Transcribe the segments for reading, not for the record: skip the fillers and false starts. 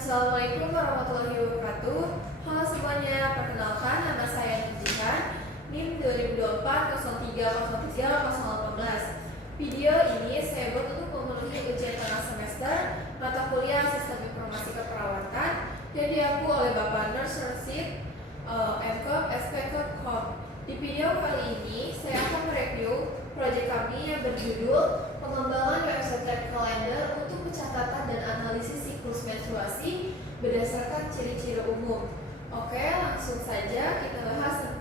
Assalamualaikum warahmatullahi wabarakatuh. Halo semuanya, perkenalkan nama saya Jihan, NIM 2024-03-03-018. Video ini saya buat untuk memenuhi ujian tengah semester mata kuliah Sistem Informasi Keperawatan yang diaku oleh Bapak Nurse Rashid, MKOM, SPKOM. Di video kali ini saya akan mereview proyek kami yang berjudul pengembangan website kalender untuk pencatatan dan analisis siklus menstruasi berdasarkan ciri-ciri umum. Oke, langsung saja kita bahas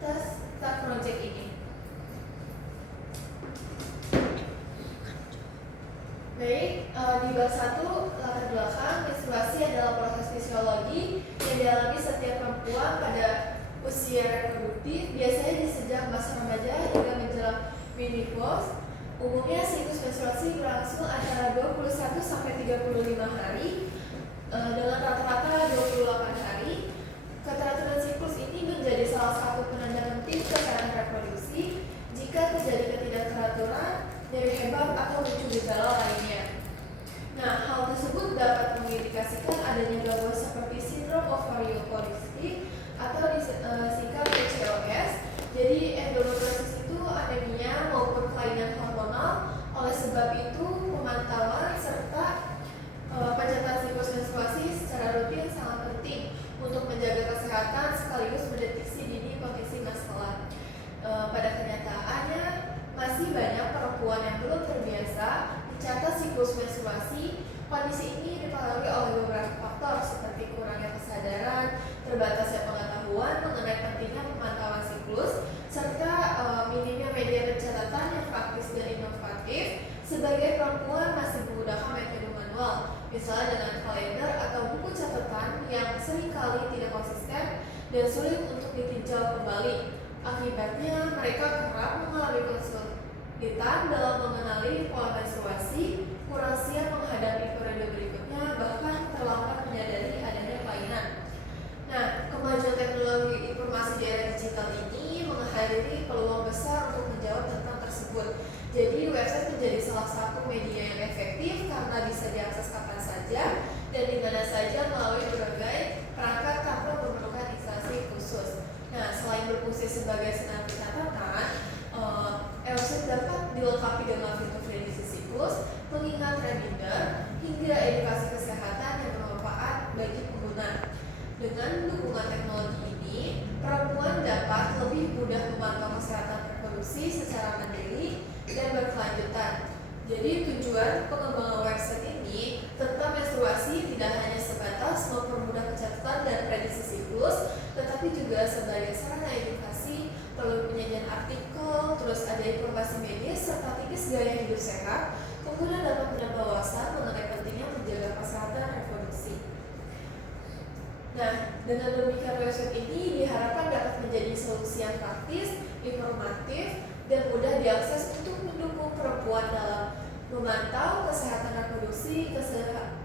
tentang proyek ini. Baik, di bab 1 latar belakang, menstruasi adalah proses fisiologi yang dialami setiap perempuan pada usia reproduktif, biasanya di sejak masa remaja hingga menjelang menopause. Umumnya siklus menstruasi berlangsung antara 21 sampai 35 hari dengan rata-rata 28 hari. Keteraturan siklus ini menjadi salah satu penanda penting kesehatan reproduksi. Jika terjadi ketidakteraturan, nyeri hebat atau muncul gejala lainnya. Nah, hal tersebut dapat mengindikasikan adanya gangguan seperti sindrom ovario polisistik atau disingkat PCOS. Jadi endometriosis itu anemia maupun kelainan hormonal. Oleh sebab itu, pemantauan serta pencatatan siklus menstruasi secara rutin sangat penting untuk menjaga kesehatan sekaligus mendeteksi dini kondisi masalah. Pada kenyataannya, masih banyak perempuan yang belum terbiasa mencatat siklus menstruasi. Kondisi ini dipengaruhi oleh beberapa faktor seperti kurangnya kesadaran, terbatasnya pengetahuan mengenai pentingnya pemantauan siklus, serta minimnya media pencatatan yang praktis dan inovatif. Sebagai perempuan masih menggunakan metode manual, misalnya dengan kalender atau buku catatan yang seringkali tidak konsisten dan sulit untuk ditinjau kembali. Akibatnya, mereka kerap mengalami kesulitan dalam mengenali pola menstruasi, kurang siap menghadapi periode berikutnya, bahkan terlambat menyadari adanya kelainan. Nah, kemajuan teknologi informasi di era digital ini menghadiri peluang besar untuk menjawab tentang tersebut. Jadi, website menjadi salah satu media yang efektif karena bisa diakses kapan saja dan di mana saja melalui berbagai perangkat tanpa memerlukan instalasi khusus. Nah, selain berfungsi sebagai senar pencatatan, website dapat dilengkapi dengan fitur prediksi siklus, pengingat reminder, hingga edukasi kesehatan yang bermanfaat bagi pengguna. Dengan dukungan teknologi ini, perempuan dapat lebih mudah memantau kesehatan reproduksi secara mandiri dan berkelanjutan. Jadi tujuan pengembangan website ini tentang menstruasi tidak hanya sebatas mempermudah pencatatan dan prediksi siklus, tetapi juga sebagai sarana edukasi, perlu penyajian artikel, terus ada informasi medis serta tips gaya hidup sehat. Pengguna dapat menambah wawasan mengenai pentingnya menjaga kesehatan reproduksi. Nah, dengan demikian website ini diharapkan dapat menjadi solusi yang praktis, informatif, dan mudah diakses untuk mendukung perempuan dalam memantau kesehatan reproduksi.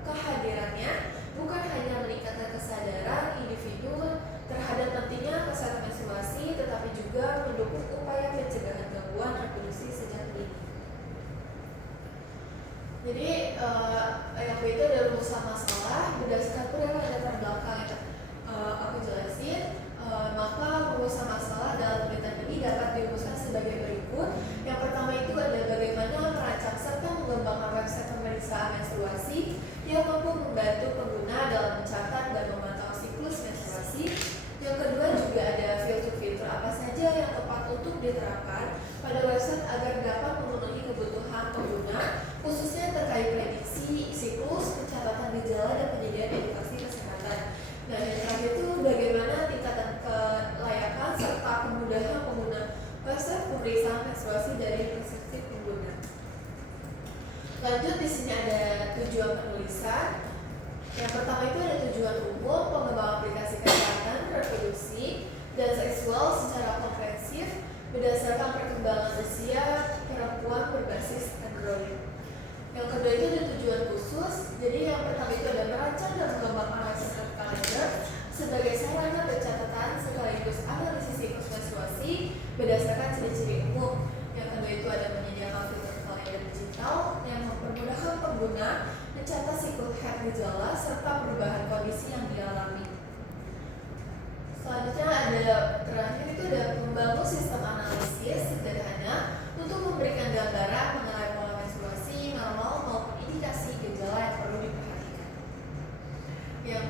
Kehadirannya bukan hanya meningkatkan kesadaran individu terhadap pentingnya kesehatan menstruasi, tetapi juga mendukung upaya pencegahan gangguan reproduksi sejak dini. Jadi yang itu adalah rumusan masalah berdasarkan pendapat latar belakang yang aku jelasin. Maka rumusan masalah dalam penelitian ini dapat dirumuskan sebagai berikut. Yang pertama itu adalah bagaimana merancang serta mengembangkan website pemeriksaan menstruasi yang mampu membantu apa perubahan kondisi yang dialami. Selanjutnya ada terakhir itu ada membangun sistem analisis sederhana untuk memberikan gambaran mengenai pola menstruasi normal maupun indikasi gejala yang perlu diperhatikan. Yang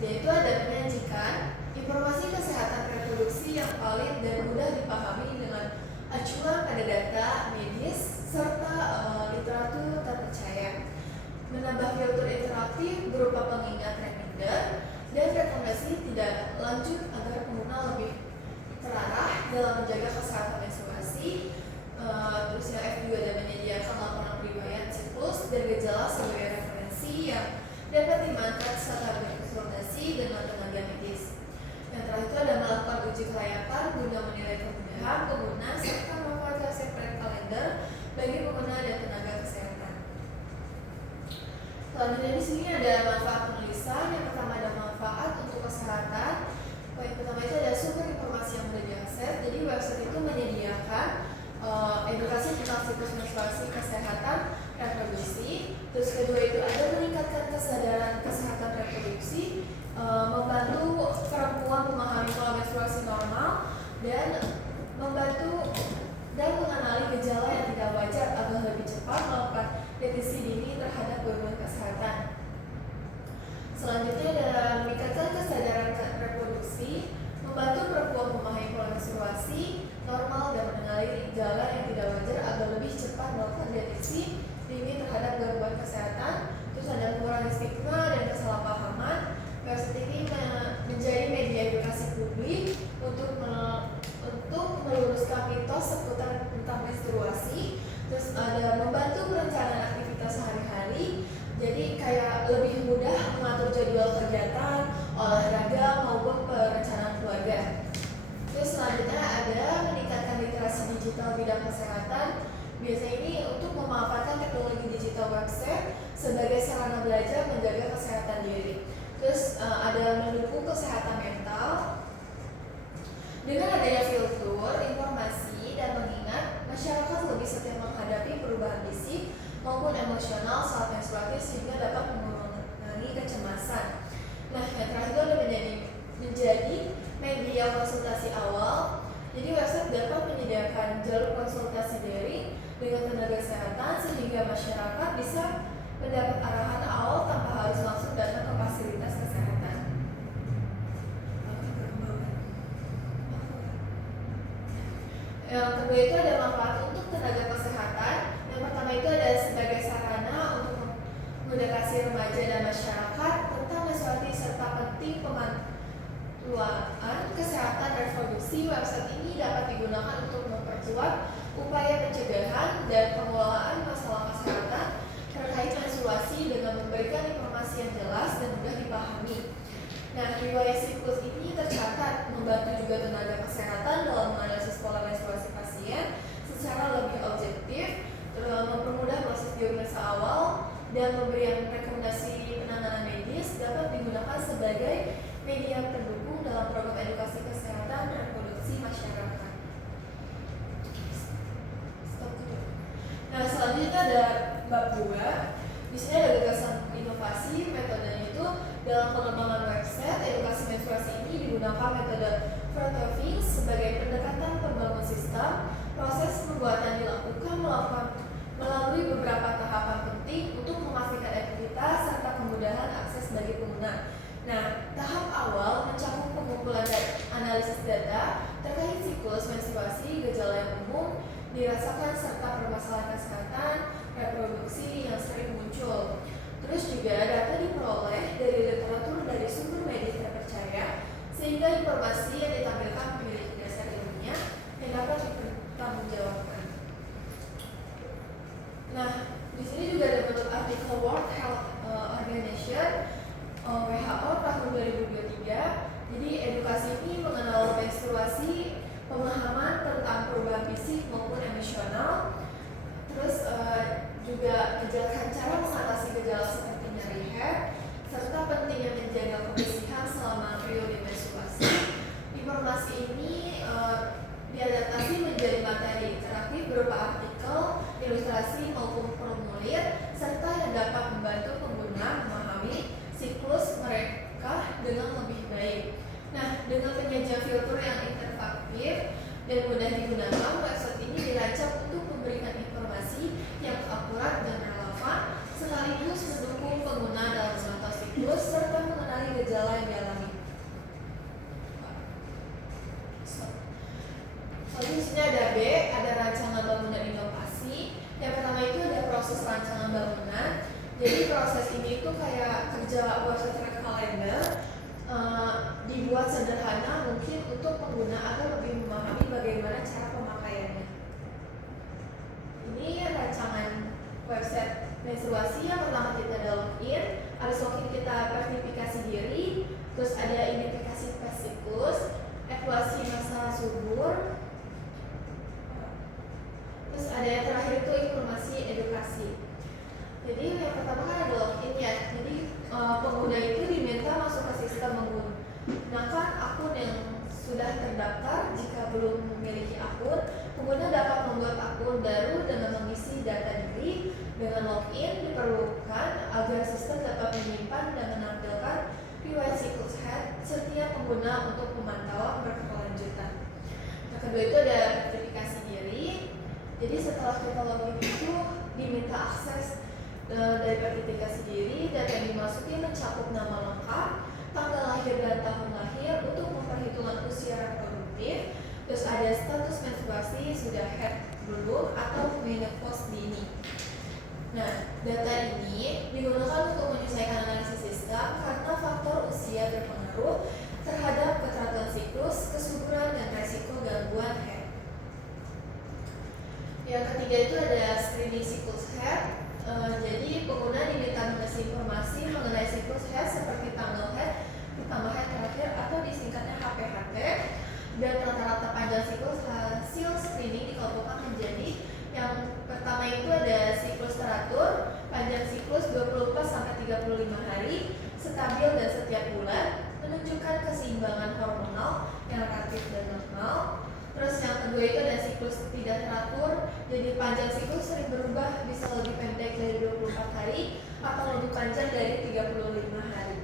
yaitu ada menyajikan informasi kesehatan reproduksi yang valid dan mudah dipahami dengan acuan pada data medis serta literatur terpercaya. Menambah fitur interaktif berupa pengingat reminder dan rekomendasi tidak lanjut agar pengguna lebih terarah dalam menjaga kesehatan menstruasi. Terus yang F juga ada menyediakan laporan riwayat siklus dan gejala sebagai referensi yang dapat dimanfaatkan serta berkonsultasi dengan tenaga medis. Yang terakhir itu ada melakukan uji kelayakan guna menilai kemudahan pengguna serta membuat separate kalender bagi pengguna dan tenaga kesehatan. Selanjutnya di sini ada manfaat penulisan. Yang pertama ada manfaat untuk kesehatan. Poin pertama itu ada sumber informasi yang mudah diakses. Jadi website itu menyediakan edukasi tentang siklus menstruasi, kesehatan reproduksi. Terus kedua itu ada meningkatkan kesadaran kesehatan reproduksi, membantu perempuan memahami pola menstruasi normal dan membantu dan mengenali gejala yang tidak wajar agar lebih cepat melakukan deteksi dini terhadap gangguan kesehatan. Selanjutnya adalah meningkatkan kesadaran reproduksi, membantu perempuan memahami pola menstruasi normal dan mengenali gejala yang tidak wajar agar lebih cepat melakukan deteksi dini terhadap gangguan kesehatan. Terus ada mengurangi stigma dan kesalahpahaman. Website ini menjadi media edukasi publik untuk meluruskan mitos seputar tentang menstruasi. Terus ada membantu perencanaan aktivitas sehari-hari. Jadi kayak lebih mudah mengatur jadwal kegiatan, olahraga maupun perencanaan keluarga. Terus selanjutnya ada meningkatkan literasi digital bidang kesehatan. Biasanya ini untuk memanfaatkan teknologi digital website sebagai sarana belajar menjaga kesehatan diri. Terus ada mendukung kesehatan mental dengan adanya filter informasi dan mengingat masyarakat lebih setia menghadapi perubahan fisik maupun emosional saat menstruasi sehingga dapat mengurangi kecemasan. Nah, yang terakhir ada menjadi media konsultasi awal. Jadi website dapat menyediakan jalur konsultasi daring dengan tenaga kesehatan sehingga masyarakat bisa mendapat arahan awal tanpa harus langsung datang ke fasilitas kesehatan. Yang kedua itu ada manfaat untuk tenaga kesehatan. Yang pertama itu ada sebagai sarana untuk mengedukasi remaja dan masyarakat tentang menstruasi serta penting pemantauan kesehatan reproduksi. Website ini dapat digunakan untuk memperkuat upaya pencegahan dan pengelolaan masalah kesehatan terkait menstruasi dengan memberikan informasi yang jelas dan mudah dipahami. Nah, riwayat siklus ini tercatat membantu juga tenaga kesehatan dalam menganalisis pola menstruasi pasien secara lebih objektif, mempermudah proses diagnosa awal, dan memberikan rekomendasi penanganan medis dapat digunakan sebagai media pendukung dalam program edukasi kesehatan reproduksi masyarakat. Nah, selanjutnya ada bab 2. Di sini ada gagasan inovasi. Metodenya itu dalam pengembangan website edukasi menstruasi ini digunakan metode Protovix sebagai pendekatan pembangun sistem. Proses pembuatan dilakukan melalui beberapa tahapan penting untuk memastikan efektivitas serta kemudahan akses bagi pengguna. Nah, tahap awal mencakup pengumpulan dan analisis data terkait siklus menstruasi, gejala yang umum dirasakan serta permasalahan kesehatan reproduksi yang sering muncul. Terus juga data diperoleh dari literatur dari sumber medis terpercaya sehingga informasi yang ditampilkan memiliki dasar ilmiah yang dapat dipertanggungjawabkan. Nah, di sini juga ada bentuk artikel World Health Organization WHO tahun 2023. Jadi edukasi ini mengenal menstruasi, pemahaman tentang perubahan fisik maupun emosional. Terus juga menjelaskan cara mengatasi gejala seperti nyeri head, serta pentingnya menjaga kebersihan selama periode menstruasi. Informasi ini diadaptasi menjadi materi interaktif berupa artikel, ilustrasi maupun formulir, serta yang dapat membantu pengguna memahami siklus Dengan penyajian fitur yang interaktif dan mudah digunakan, website ini dirancang untuk memberikan informasi yang akurat dan relevan, sekaligus mendukung pengguna dalam memantau siklus serta mengenali gejala yang dialami. Lalu di sini ada B, ada rancangan bangunan inovasi. Yang pertama itu ada proses rancangan bangunan. Jadi proses ini itu kayak kerja website kalender, dibuat sederhana mungkin untuk pengguna agar lebih memahami bagaimana cara pemakaiannya. Ini rancangan website menstruasi. Yang pertama kita ada login, habis login kita verifikasi diri, terus ada identifikasi siklus, evaluasi masa subur, terus ada yang terakhir itu informasi edukasi. Jadi yang pertama kan ada login ya. Jadi pengguna itu diminta masuk ke sistem menggunakan akun yang sudah terdaftar. Jika belum memiliki akun, pengguna dapat membuat akun baru dengan mengisi data diri. Dengan login diperlukan agar sistem dapat menyimpan dan menampilkan riwayat siklus head setiap pengguna untuk pemantauan berkelanjutan. Yang kedua itu ada verifikasi diri. Jadi setelah kita login itu diminta akses dari verifikasi diri. Data yang dimasuki mencakup nama lengkap, tanggal lahir dan tahun lahir untuk memperhitungkan usia reproduktif. Terus ada status menstruasi, sudah head belum atau menopause dini. Nah, data ini digunakan untuk menyesuaikan analisis sistem karena faktor usia berpengaruh terhadap keteraturan siklus, kesuburan, dan resiko gangguan head. Yang ketiga itu ada screening siklus head. Jadi pengguna diminta mengisi informasi mengenai siklus head seperti tanggal head, pertama head terakhir atau disingkatnya HPHT, dan rata-rata panjang siklus. Hasil screening dikelompokkan menjadi yang pertama itu ada siklus teratur, panjang siklus 24 sampai 35 hari, stabil dan setiap bulan, menunjukkan keseimbangan hormonal yang relatif dan normal. Terus yang kedua itu ada siklus tidak teratur. Jadi panjang siklus sering berubah, bisa lebih pendek dari 24 hari atau lebih panjang dari 35 hari.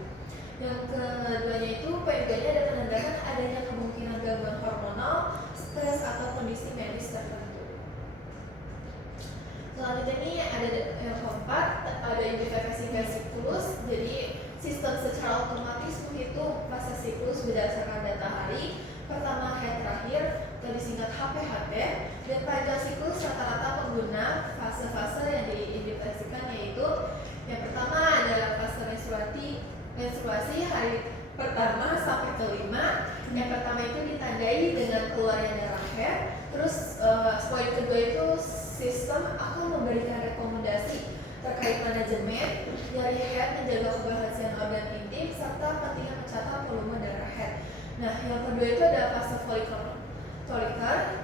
Yang keduanya itu PMG-nya ada menandakan adanya kemungkinan gangguan hormonal, stres atau kondisi medis tertentu. Selanjutnya ini ada yang keempat, ada identifikasi siklus. Jadi sistem secara otomatis menghitung fase siklus berdasarkan data hari pertama head terakhir atau disingkat HPHT, dan panjang siklus rata-rata pengguna. Fase-fase yang diidentifikasikan yaitu yang pertama adalah fase menstruasi hari pertama sampai kelima. Yang pertama itu ditandai dengan keluarnya darah head. Terus poin kedua itu sistem akan memberikan rekomendasi terkait manajemen dari head, menjaga keberhasilan organ intim, serta pentingnya mencatat volume darah head. Nah, yang kedua itu ada fase follicular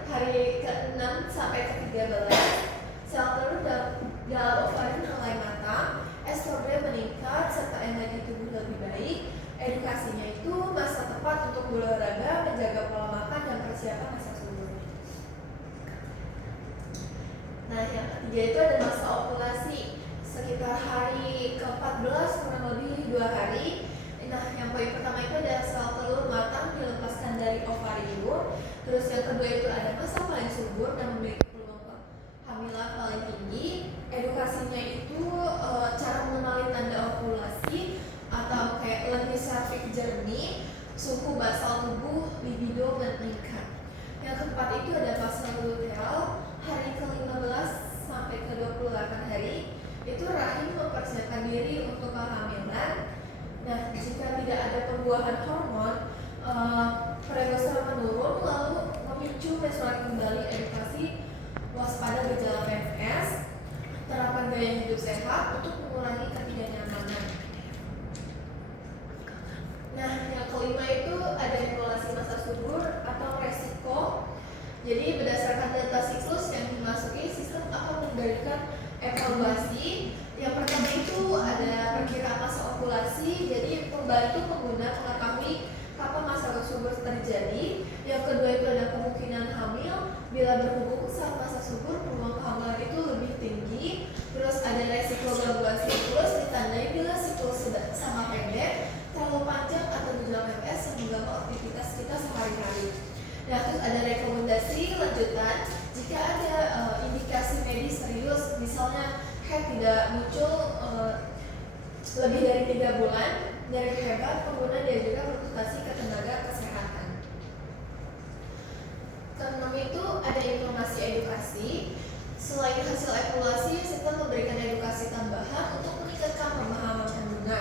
hari ke-6 sampai ke-13. Sel telur dalam ovari mulai matang, estrogen meningkat, serta energi tubuh lebih baik. Edukasinya itu masa tepat untuk berolahraga, menjaga pola makan, dan persiapan masa subur. Nah, yang ketiga itu ada masa ovulasi, sekitar hari ke-14 kurang lebih 2 hari. Nah, yang poin pertama itu ada sel telur matang dilepaskan dari ovarium. Terus yang kedua itu ada masa paling subur dan memiliki peluang kehamilan paling tinggi. Edukasinya itu cara mengenali tanda ovulasi atau kayak lendir serviks jernih, suhu basal tubuh, libido meningkat. Yang keempat itu ada fase luteal, hari ke-15 sampai ke-28 hari. Itu rahim mempersiapkan diri untuk kehamilan. Nah, jika tidak ada pembuahan hormon, progesteron menurun lalu memicu menstruasi kembali. Edukasi waspada gejala PMS, terapkan gaya hidup sehat untuk mengurangi ketidaknyamanan. Nah, yang kelima itu ada evaluasi masa subur atau resiko. Jadi berdasarkan data siklus yang dimasuki, sistem akan memberikan evaluasi. Yang pertama itu ada perkiraan masa ovulasi, jadi membantu pengguna mengetahui kapan masa subur terjadi. Yang kedua itu ada kemungkinan hamil. Bila berhubung saat masa subur, peluang kehamilan itu lebih tinggi. Terus ada resiko gangguan siklus, ditandai bila siklus sangat pendek, terlalu panjang, atau gejala PMS yang mengganggu aktivitas kita 3 bulan dari hebat, pengguna diajarkan berkonsultasi ke tenaga kesehatan. Keenam itu ada informasi edukasi. Selain hasil evaluasi, sistem memberikan edukasi tambahan untuk meningkatkan pemahaman pengguna.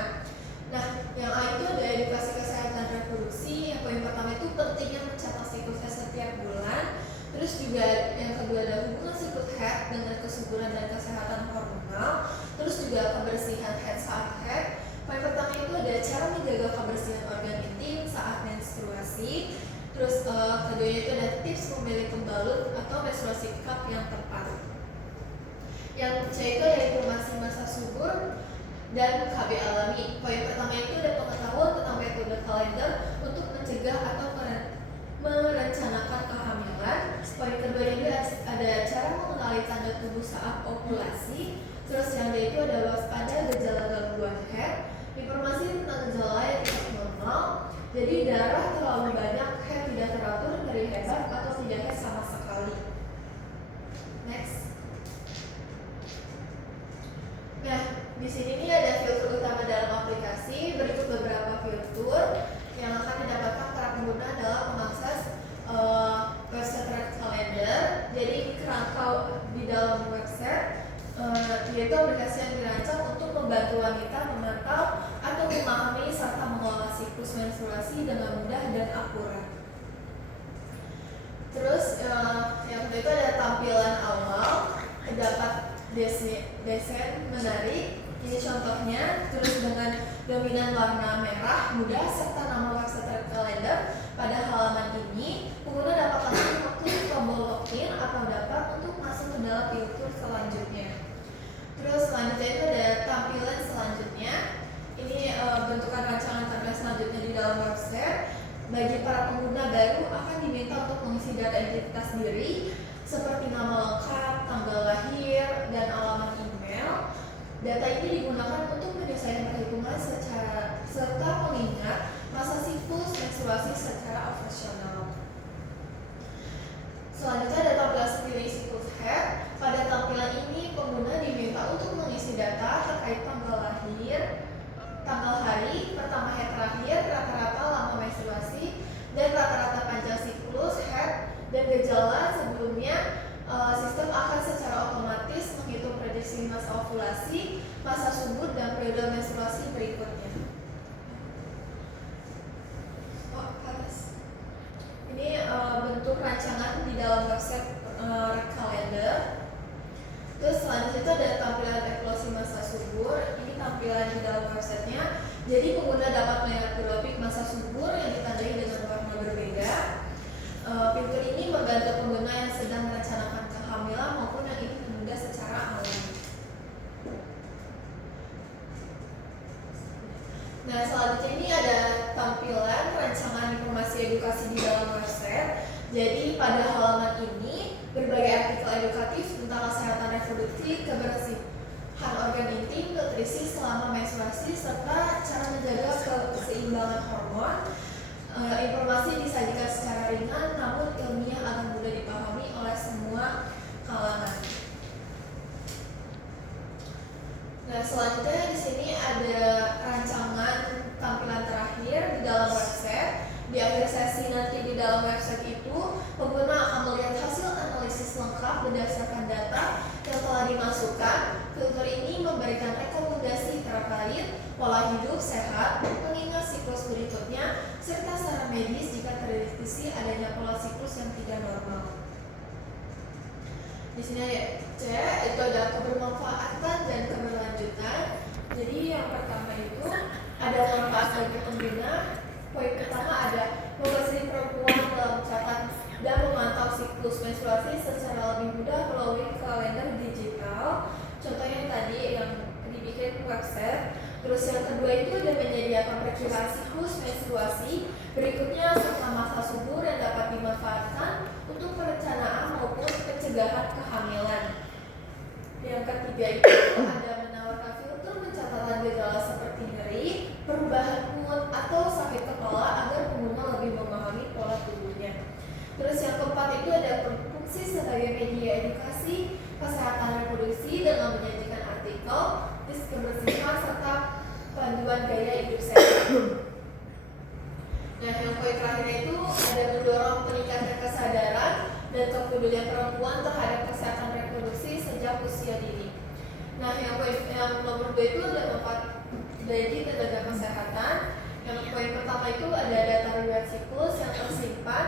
Nah, yang A itu ada edukasi kesehatan reproduksi. Yang poin pertama itu pentingnya mencatat siklusnya setiap bulan. Terus juga yang kedua ada hubungan siklus head dengan kesuburan dan kesehatan hormonal. Terus juga kebersihan head saat head. Poin pertama itu ada cara menjaga kebersihan organ intim saat menstruasi. Terus keduanya itu ada tips memilih pembalut atau menstruasi cup yang tepat. Yang C itu ada informasi masa subur dan KB alami. Poin pertama itu ada pengetahuan tentang metode kalender untuk mencegah atau merencanakan kehamilan. Poin kedua itu ada cara mengenali tanda tubuh saat ovulasi. Terus yang D itu ada waspada gejala gangguan head. Informasi tentang gejala yang tidak normal. Jadi darah terlalu banyak, head tidak teratur, dari hebat atau tidak head sama sekali. Next. Nah, di sini nih ada fitur utama dalam aplikasi. Berikut beberapa fitur yang akan didapatkan para pengguna dalam mengakses website Red Calendar. Jadi kerangka di dalam website yaitu aplikasi yang dirancang untuk membantu wanita memantau atau memahami serta mengelola siklus menstruasi dengan mudah dan akurat. Terus yang kedua itu ada tampilan awal, terdapat desain menarik. Ini contohnya, terus dengan dominan warna merah mudah serta nama website Red Calendar. Pada halaman ini, pengguna dapat langsung mengklik tombol login atau dapat untuk masuk ke dalam fitur selanjutnya. Terus selanjutnya itu ada tampilan selanjutnya. Ini bentukan rancangan tampilan selanjutnya di dalam website. Bagi para pengguna baru akan diminta untuk mengisi data identitas diri seperti nama lengkap, tanggal lahir, dan alamat email. Data ini digunakan untuk menyelesaikan perhitungan serta mengingat masa siklus menstruasi secara operasional. Selanjutnya ada tampilan pilih siklus head. Pada tampilan ini pengguna diminta untuk mengisi data terkait tanggal lahir, tanggal hari, pertama head terakhir, rata-rata lama menstruasi, dan rata-rata panjang siklus head dan gejala. Sebelumnya sistem akan secara otomatis menghitung prediksi masa ovulasi, masa subur, dan periode menstruasi berikutnya. Ini bentuk rancangan di dalam website Red Calendar. Terus selanjutnya itu ada tampilan evaluasi masa subur. Ini tampilan di dalam websitenya. Jadi pengguna dapat melihat grafik masa subur yang ditandai dengan warna berbeda. Fitur ini membantu pengguna yang sedang merencanakan kehamilan maupun yang ingin menunda secara alami. Nah, selanjutnya ini ada tampilan rancangan informasi edukasi di dalam website. Jadi pada halaman ini berbagai artikel edukatif tentang kesehatan reproduksi, kebersihan organ intim, nutrisi selama menstruasi, serta cara menjaga keseimbangan hormon. Informasi disajikan secara ringan namun ilmiah agar mudah dipahami oleh semua kalangan. Nah, selanjutnya di sini ada rancangan tampilan terakhir di dalam website. Di akhir sesi nanti di dalam website itu, pengguna akan melihat hasil analisis lengkap berdasarkan data yang telah dimasukkan. Fitur ini memberikan rekomendasi terkait pola hidup sehat, pengingat siklus berikutnya, serta saran medis jika terdeteksi adanya pola siklus yang tidak normal. Di sini ada C, itu ada kebermanfaatan dan keberlanjutan. Jadi yang pertama itu ada manfaat bagi pengguna. Poin pertama ada memfasilitasi perempuan dalam mencatat dan memantau siklus menstruasi secara lebih mudah melalui kalender digital. Contohnya yang tadi yang dibikin website. Terus yang kedua itu ada menyediakan perkiraan siklus menstruasi berikutnya serta masa subur yang dapat dimanfaatkan untuk perencanaan maupun pencegahan kehamilan. Yang ketiga itu ada menawarkan fitur pencatatan gejala seperti nyeri, perubahan mood atau sakit kepala agar pengguna lebih memahami pola tubuhnya. Terus yang keempat itu ada fungsi sebagai media edukasi kesehatan reproduksi dengan menyajikan artikel, tips kebersihan serta panduan gaya Nah, yang poin terakhirnya itu ada mendorong peningkatan kesadaran dan kepedulian perempuan terhadap kesehatan reproduksi sejak usia dini. Nah, yang nomor 2 itu ada manfaat bagi tenaga kesehatan. Yang poin pertama itu ada data riwayat siklus yang tersimpan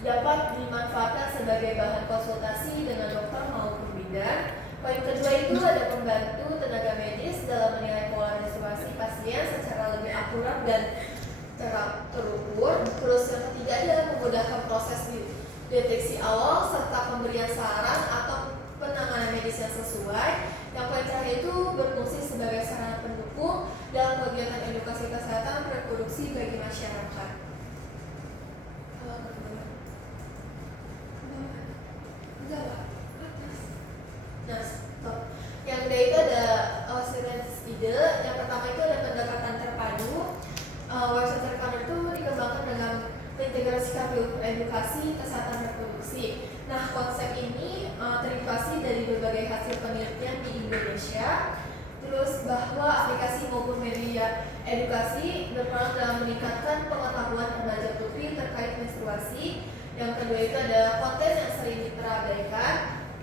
dapat dimanfaatkan sebagai bahan konsultasi dengan dokter maupun bidan. Poin kedua itu ada pembantu tenaga medis dalam menilai pola menstruasi pasien secara lebih akurat dan terukur. Terus yang ketiga adalah memudahkan proses deteksi awal serta pemberian saran atau penanganan medis yang sesuai. Yang poin terakhir itu berfungsi sebagai sarana pendukung dalam kegiatan edukasi kesehatan reproduksi bagi masyarakat. Nah, stop. Yang kedua itu ada Silence ide. Yang pertama itu ada pendekatan terpadu. Website terpadu itu dikembangkan dengan mengintegrasikan edukasi kesehatan reproduksi. Nah, konsep ini terinspirasi dari berbagai hasil penelitian di Indonesia. Terus bahwa aplikasi maupun media edukasi berperan dalam meningkatkan pengetahuan remaja putri terkait menstruasi. Yang kedua itu ada konten yang sering terabaikan.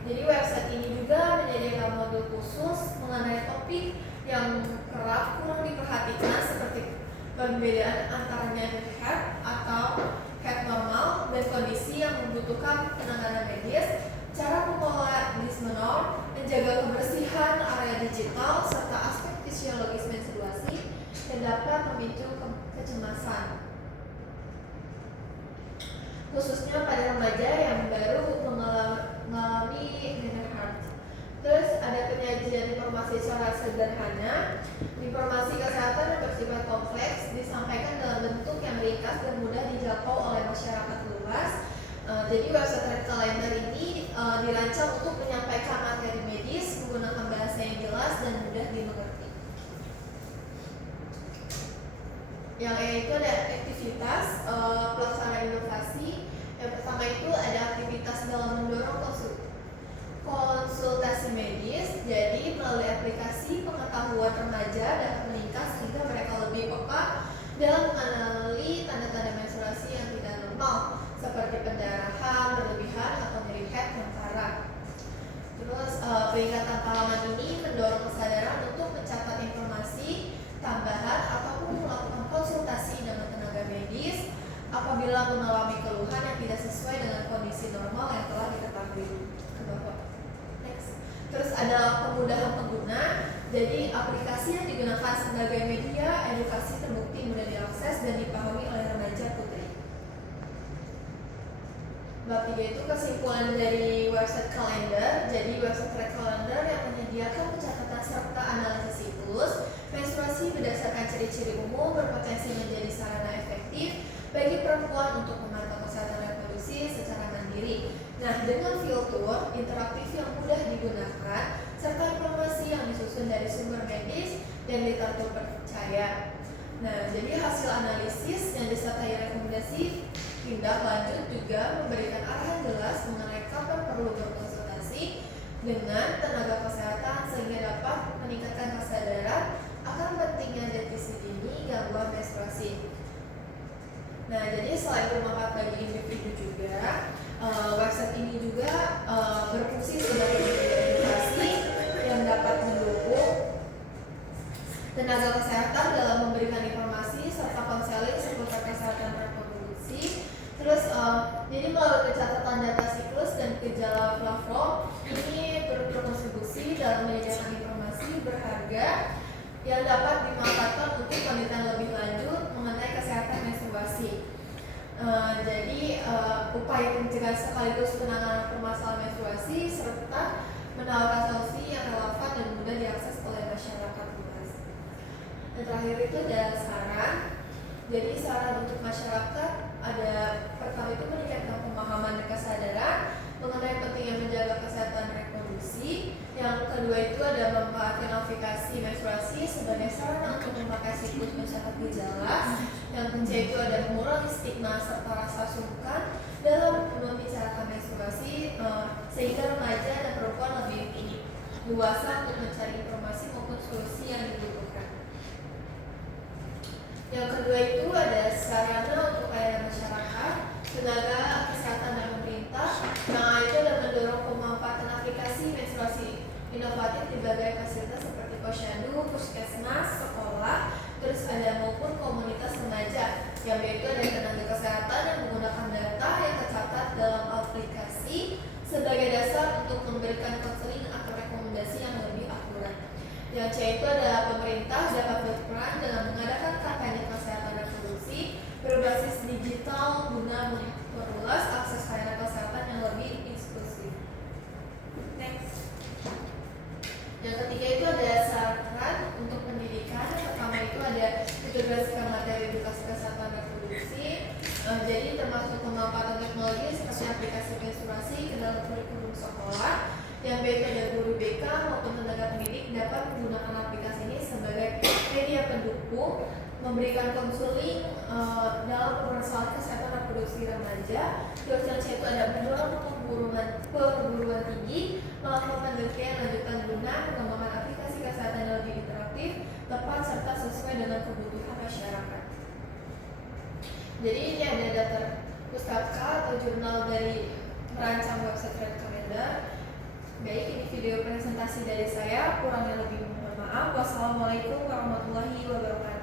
Jadi website ini juga menyediakan modul khusus mengenai topik yang kerap kurang diperhatikan seperti perbedaan antara head atau head normal dan kondisi yang membutuhkan penanganan medis, cara mengelola dysmenorrhea, menjaga kebersihan area digital, serta aspek fisiologis menstruasi yang dapat memicu kecemasan, khususnya pada remaja yang baru mengalami menarche. Terus ada penyajian informasi secara sederhana. Informasi kesehatan yang bersifat kompleks disampaikan dalam bentuk yang ringkas dan mudah dijangkau oleh masyarakat luas. Jadi website Red Calendar ini dirancang untuk menyampaikan materi medis menggunakan bahasa yang jelas dan mudah dimengerti. Yang itu ada aktivitas pelaksanaan inovasi. Yang pertama itu ada aktivitas dalam mendorong konsultasi medis. Jadi melalui aplikasi pengetahuan remaja dapat meningkat sehingga mereka lebih peka dalam mengenali tanda-tanda menstruasi yang tidak normal seperti pendarahan berlebihan atau nyeri head yang parah. Terus peringatan halaman ini mendorong kesadaran untuk mencatat informasi tambahan ataupun melakukan konsultasi dengan tenaga medis apabila mengalami keluhan yang tidak sesuai dengan kondisi normal yang telah diketahui. Terus ada kemudahan pengguna. Jadi aplikasi yang digunakan sebagai media edukasi terbukti mudah diakses dan dipahami oleh remaja putri. Bab 3 itu kesimpulan dari website kalender. Jadi website Red Calendar yang menyediakan pencatatan serta analisis siklus menstruasi berdasarkan ciri-ciri umum berpotensi menjadi sarana efektif bagi perempuan untuk memantau kesehatan reproduksi secara mandiri. Nah, dengan fitur interaktif yang mudah digunakan serta informasi yang disusun dari sumber medis dan literatur terpercaya. Nah, jadi hasil analisis yang disertai rekomendasi tindak lanjut juga memberikan arahan jelas mengenai kapan perlu berkonsultasi dengan tenaga kesehatan sehingga dapat meningkatkan kesadaran akan pentingnya deteksi dini gangguan menstruasi. Nah, jadi selain bermanfaat bagi individu juga, website ini juga berfungsi sebagai media edukasi yang dapat mendukung tenaga kesehatan dalam memberikan informasi serta konseling seputar kesehatan reproduksi. Terus, jadi melalui pencatatan data siklus dan gejala platform ini berkontribusi dalam menyediakan informasi berharga yang dapat dimanfaatkan untuk penelitian lebih lanjut mengenai kesehatan menstruasi. Jadi upaya pencegahan sekaligus penanganan permasalahan menstruasi serta menawarkan solusi yang relevan dan mudah diakses oleh masyarakat luas. Dan terakhir itu ada saran. Jadi saran untuk masyarakat ada pertama itu meningkatkan pemahaman dan kesadaran mengenai pentingnya menjaga kesehatan reproduksi. Yang kedua itu ada memanfaatkan navigasi menstruasi sebagai sarana untuk memakai siklus mencatat gejala. Yang ketiga itu ada mengurangi stigma serta rasa sungkan dalam membicarakan menstruasi sehingga remaja dan perempuan lebih luasa untuk mencari informasi maupun solusi yang dibutuhkan. Yang kedua itu ada sarana untuk pelayanan masyarakat, tenaga kesehatan dan pemerintah. Yang A itu adalah mendorong pemanfaatan aplikasi menstruasi inovatif di berbagai fasilitas seperti posyandu, puskesmas, sekolah, terus ada maupun komunitas remaja. Yang B itu ada tenaga kesehatan yang menggunakan data yang tercatat dalam aplikasi sebagai dasar untuk memberikan konseling atau rekomendasi yang lebih akurat. Yang C itu adalah pemerintah dapat berperan dalam mengadakan kampanye kesehatan reproduksi berbasis digital guna memperluas akses layanan kesehatan yang lebih inklusif. Next. Yang ketiga itu ada saran untuk pendidikan. Yang pertama itu ada integrasikan materi edukasi kesehatan reproduksi. Jadi termasuk pemanfaatan teknologi seperti aplikasi menstruasi ke dalam kurikulum sekolah. Yang B itu ada guru BK maupun tenaga pendidik dapat menggunakan aplikasi ini sebagai media pendukung, memberikan konseling dalam permasalahan kesehatan reproduksi remaja. Terus yang C itu ada mendorong perguruan tinggi melakukan penelitian lanjutan guna mengembangkan aplikasi kesehatan yang lebih interaktif, tepat serta sesuai dengan kebutuhan masyarakat. Jadi ini ada daftar pustaka atau jurnal dari merancang website Red Calendar. Baik, ini video presentasi dari saya. Kurangnya lebih mohon maaf. Wassalamualaikum warahmatullahi wabarakatuh.